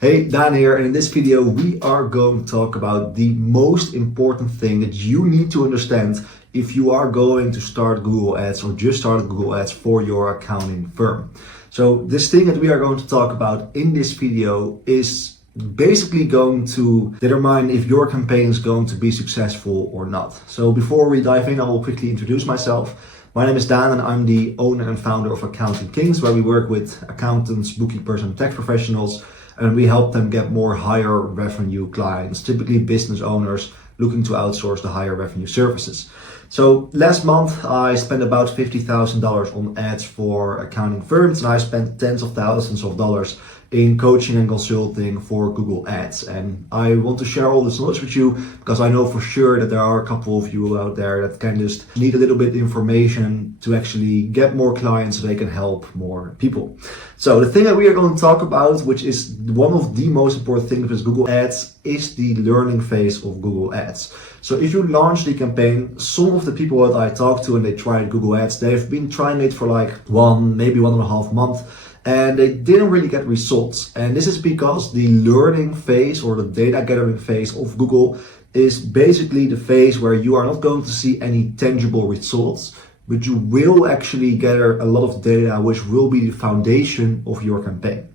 Hey, Dan here, and in this video we are going to talk about the most important thing that you need to understand if you are going to start Google Ads or just started Google Ads for your accounting firm. So this thing that we are going to talk about in this video is basically going to determine if your campaign is going to be successful or not. So before we dive in, I will quickly introduce myself. My name is Dan and I'm the owner and founder of Accounting Kings, where we work with accountants, bookkeepers and tax professionals, and we help them get more higher revenue clients, typically business owners looking to outsource the higher revenue services. So last month I spent about $50,000 on ads for accounting firms, and I spent tens of thousands of dollars in coaching and consulting for Google Ads. And I want to share all this knowledge with you because I know for sure that there are a couple of you out there that can just need a little bit of information to actually get more clients so they can help more people. So the thing that we are going to talk about, which is one of the most important things with Google Ads, is the learning phase of Google Ads. So if you launch the campaign, some of the people that I talked to and they tried Google Ads, they've been trying it for like maybe 1.5 months. And they didn't really get results. And this is because the learning phase or the data gathering phase of Google is basically the phase where you are not going to see any tangible results, but you will actually gather a lot of data, which will be the foundation of your campaign.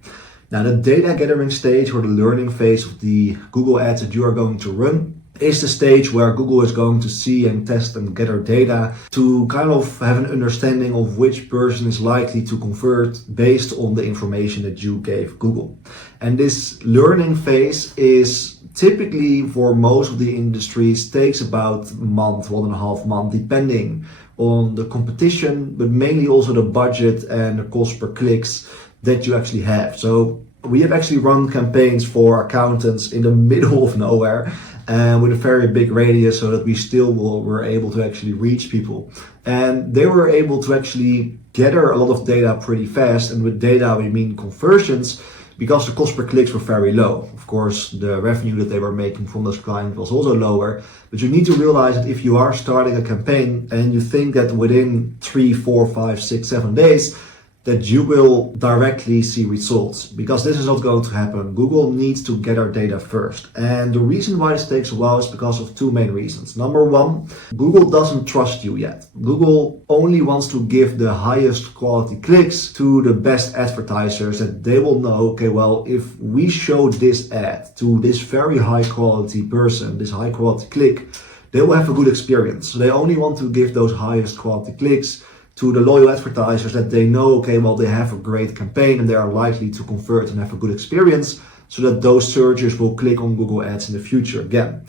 Now, the data gathering stage or the learning phase of the Google Ads that you are going to run is the stage where Google is going to see and test and gather data to kind of have an understanding of which person is likely to convert based on the information that you gave Google. And this learning phase is typically, for most of the industries, takes about a month, 1.5 months, depending on the competition, but mainly also the budget and the cost per clicks that you actually have. So we have actually run campaigns for accountants in the middle of nowhere, and with a very big radius, so that we still were able to actually reach people. And they were able to actually gather a lot of data pretty fast, and with data we mean conversions, because the cost per clicks were very low. Of course, the revenue that they were making from those clients was also lower, but you need to realize that if you are starting a campaign and you think that within 3, 4, 5, 6, 7 days, that you will directly see results, because this is not going to happen. Google needs to gather data first. And the reason why this takes a while is because of two main reasons. Number one, Google doesn't trust you yet. Google only wants to give the highest quality clicks to the best advertisers that they will know, okay, well, if we show this ad to this very high quality person, this high quality click, they will have a good experience. So they only want to give those highest quality clicks to the loyal advertisers that they know, okay, well, they have a great campaign and they are likely to convert and have a good experience, so that those searchers will click on Google Ads in the future again.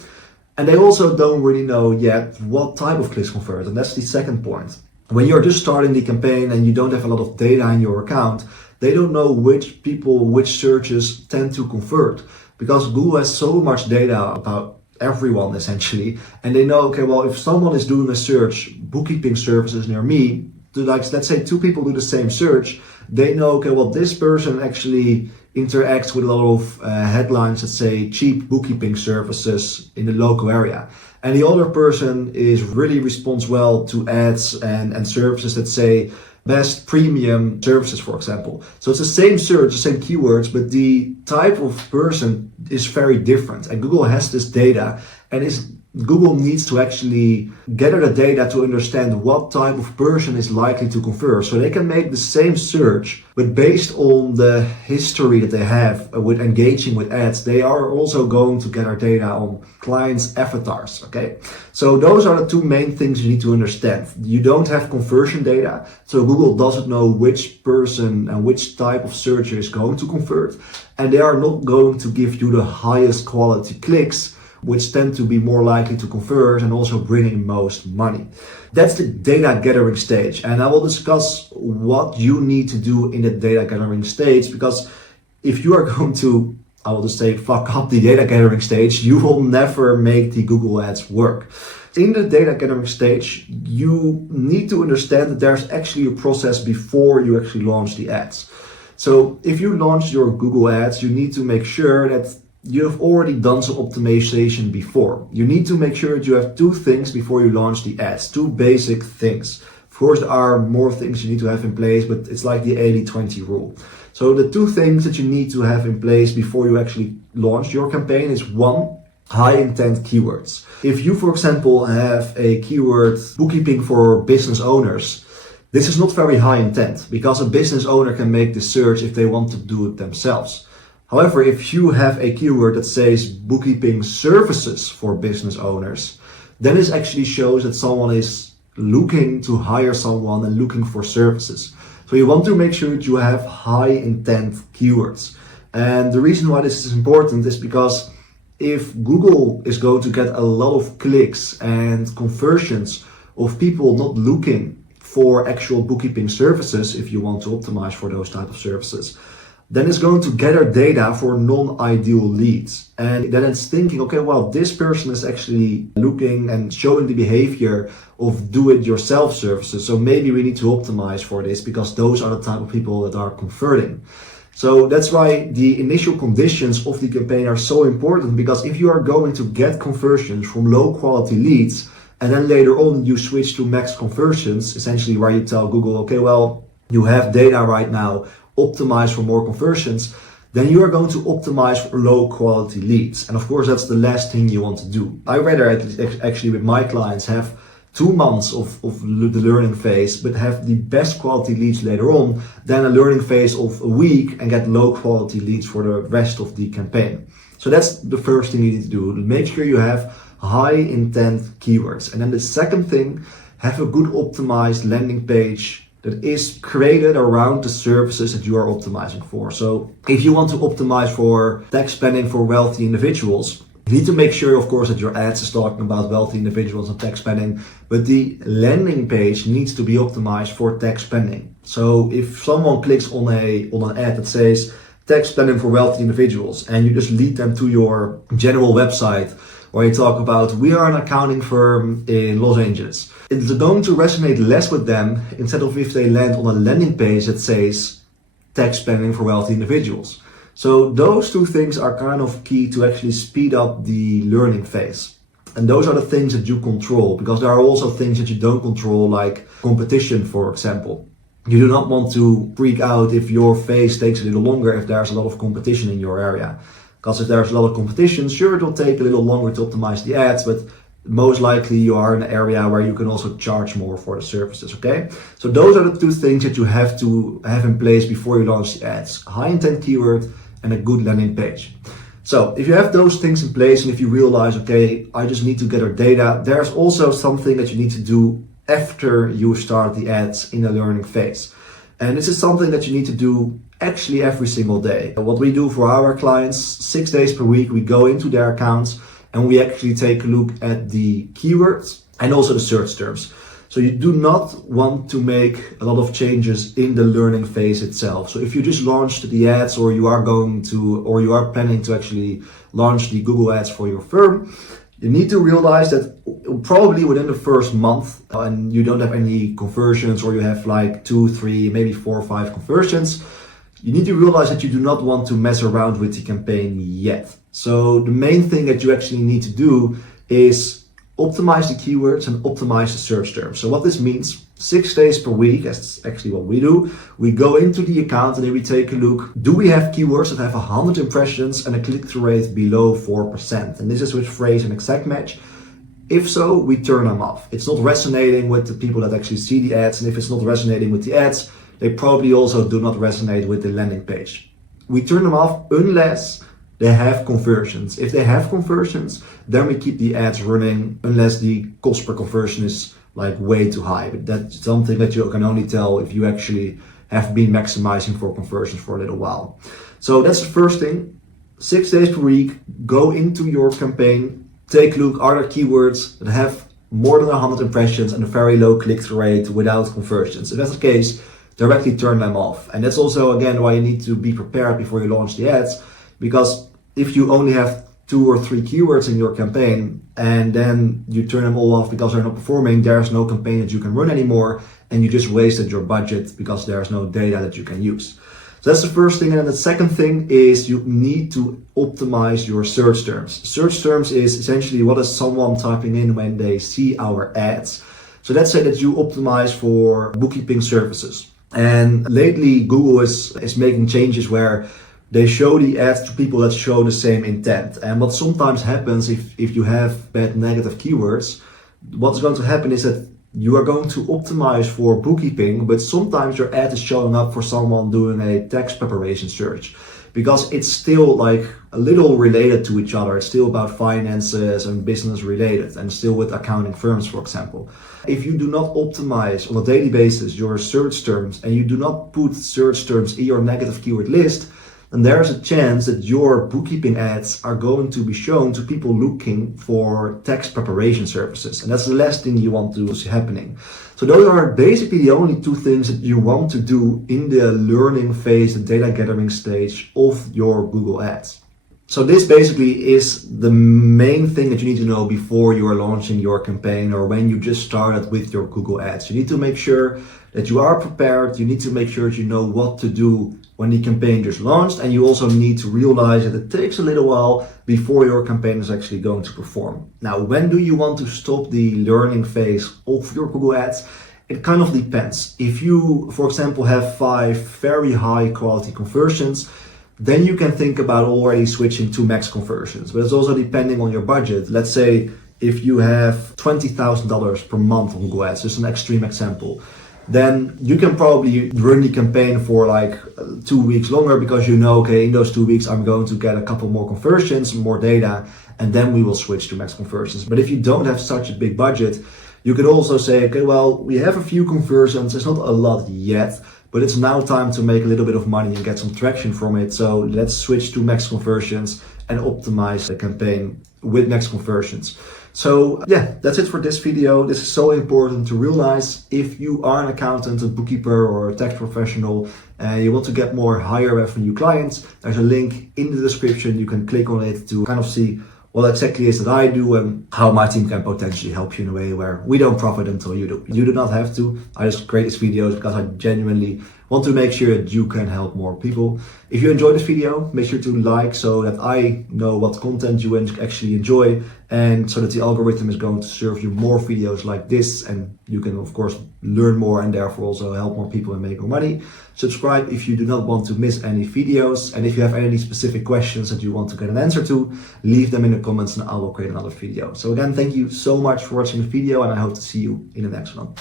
And they also don't really know yet what type of clicks convert, and that's the second point. When you're just starting the campaign and you don't have a lot of data in your account, they don't know which people, which searches tend to convert, because Google has so much data about everyone essentially, and they know, okay, well, if someone is doing a search, bookkeeping services near me, like, let's say 2 people do the same search, they know, okay, well, this person actually interacts with a lot of headlines that say cheap bookkeeping services in the local area. And the other person is really responds well to ads and services that say best premium services, for example. So it's the same search, the same keywords, but the type of person is very different. And Google has this data, and Google needs to actually gather the data to understand what type of person is likely to convert. So they can make the same search, but based on the history that they have with engaging with ads, they are also going to gather data on clients' avatars, okay? So those are the two main things you need to understand. You don't have conversion data, so Google doesn't know which person and which type of searcher is going to convert, and they are not going to give you the highest quality clicks, which tend to be more likely to convert and also bring in most money. That's the data gathering stage. And I will discuss what you need to do in the data gathering stage, because if you are going to, I will just say, fuck up the data gathering stage, you will never make the Google Ads work. In the data gathering stage, you need to understand that there's actually a process before you actually launch the ads. So if you launch your Google Ads, you need to make sure that you have already done some optimization before. You need to make sure that you have 2 things before you launch the ads, 2 basic things. Of course, there are more things you need to have in place, but it's like the 80-20 rule. So the two things that you need to have in place before you actually launch your campaign is one, high intent keywords. If you, for example, have a keyword bookkeeping for business owners, this is not very high intent because a business owner can make the search if they want to do it themselves. However, if you have a keyword that says bookkeeping services for business owners, then this actually shows that someone is looking to hire someone and looking for services. So you want to make sure that you have high intent keywords. And the reason why this is important is because if Google is going to get a lot of clicks and conversions of people not looking for actual bookkeeping services, if you want to optimize for those type of services, then it's going to gather data for non-ideal leads. And then it's thinking, okay, well, this person is actually looking and showing the behavior of do-it-yourself services. So maybe we need to optimize for this because those are the type of people that are converting. So that's why the initial conditions of the campaign are so important, because if you are going to get conversions from low quality leads and then later on you switch to max conversions, essentially where you tell Google, okay, well, you have data right now, optimize for more conversions, then you are going to optimize for low quality leads. And of course, that's the last thing you want to do. I rather actually with my clients have 2 months of the learning phase, but have the best quality leads later on than a learning phase of a week and get low quality leads for the rest of the campaign. So that's the first thing you need to do. Make sure you have high intent keywords. And then the second thing, have a good optimized landing page that is created around the services that you are optimizing for. So if you want to optimize for tax planning for wealthy individuals, you need to make sure, of course, that your ads is talking about wealthy individuals and tax planning, but the landing page needs to be optimized for tax planning. So if someone clicks on an ad that says tax planning for wealthy individuals, and you just lead them to your general website where you talk about, we are an accounting firm in Los Angeles, it's going to resonate less with them instead of if they land on a landing page that says tax planning for wealthy individuals. So those two things are kind of key to actually speed up the learning phase. And those are the things that you control, because there are also things that you don't control, like competition, for example. You do not want to freak out if your phase takes a little longer if there's a lot of competition in your area. Because if there's a lot of competition, sure, it will take a little longer to optimize the ads, but most likely you are in an area where you can also charge more for the services, okay? So those are the two things that you have to have in place before you launch the ads. High intent keyword and a good landing page. So if you have those things in place and if you realize, okay, I just need to gather data, there's also something that you need to do after you start the ads in the learning phase. And this is something that you need to do actually every single day. What we do for our clients, 6 days per week, we go into their accounts and we actually take a look at the keywords and also the search terms. So you do not want to make a lot of changes in the learning phase itself. So if you just launched the ads, or you are planning to actually launch the Google ads for your firm, you need to realize that probably within the first month, and you don't have any conversions, or you have like 2, 3, maybe 4 or 5 conversions, you need to realize that you do not want to mess around with the campaign yet. So the main thing that you actually need to do is optimize the keywords and optimize the search terms. So what this means, 6 days per week, that's actually what we do. We go into the account and then we take a look. Do we have keywords that have 100 impressions and a click-through rate below 4%? And this is with phrase and exact match. If so, we turn them off. It's not resonating with the people that actually see the ads. And if it's not resonating with the ads, they probably also do not resonate with the landing page. We turn them off unless they have conversions. If they have conversions, then we keep the ads running unless the cost per conversion is like way too high. But that's something that you can only tell if you actually have been maximizing for conversions for a little while. So that's the first thing. 6 days per week, go into your campaign, take a look, are there keywords that have more than 100 impressions and a very low click-through rate without conversions? If that's the case, directly turn them off. And that's also, again, why you need to be prepared before you launch the ads, because if you only have 2 or 3 keywords in your campaign and then you turn them all off because they're not performing, there's no campaign that you can run anymore, and you just wasted your budget because there's no data that you can use. So that's the first thing. And then the second thing is you need to optimize your search terms. Search terms is essentially what is someone typing in when they see our ads. So let's say that you optimize for bookkeeping services. And lately, Google is making changes where they show the ads to people that show the same intent. And what sometimes happens if you have bad negative keywords, what's going to happen is that you are going to optimize for bookkeeping, but sometimes your ad is showing up for someone doing a tax preparation search, because it's still like a little related to each other. It's still about finances and business related, and still with accounting firms, for example. If you do not optimize on a daily basis your search terms, and you do not put search terms in your negative keyword list, then there's a chance that your bookkeeping ads are going to be shown to people looking for tax preparation services. And that's the last thing you want to see happening. So those are basically the only two things that you want to do in the learning phase, the data gathering stage of your Google Ads. So this basically is the main thing that you need to know before you are launching your campaign, or when you just started with your Google Ads. You need to make sure that you are prepared. You need to make sure that you know what to do when the campaign just launched, and you also need to realize that it takes a little while before your campaign is actually going to perform. Now, when do you want to stop the learning phase of your Google Ads? It kind of depends. If you, for example, have 5 very high quality conversions, then you can think about already switching to max conversions. But it's also depending on your budget. Let's say if you have $20,000 per month on Google Ads, just an extreme example, then you can probably run the campaign for like 2 weeks longer, because you know, okay, in those 2 weeks, I'm going to get a couple more conversions, more data, and then we will switch to max conversions. But if you don't have such a big budget, you could also say, okay, well, we have a few conversions. It's not a lot yet, but it's now time to make a little bit of money and get some traction from it. So let's switch to max conversions and optimize the campaign with max conversions. So yeah, that's it for this video. This is so important to realize. If you are an accountant, a bookkeeper, or a tax professional, you want to get more higher revenue clients, there's a link in the description. You can click on it to kind of see what exactly is that I do and how my team can potentially help you in a way where we don't profit until you do. You do not have to. I just create these videos because I genuinely want to make sure that you can help more people. If you enjoyed this video, make sure to like so that I know what content you actually enjoy, and so that the algorithm is going to serve you more videos like this, and you can of course learn more and therefore also help more people and make more money. Subscribe if you do not want to miss any videos, and if you have any specific questions that you want to get an answer to, leave them in the comments and I will create another video. So again, thank you so much for watching the video, and I hope to see you in the next one.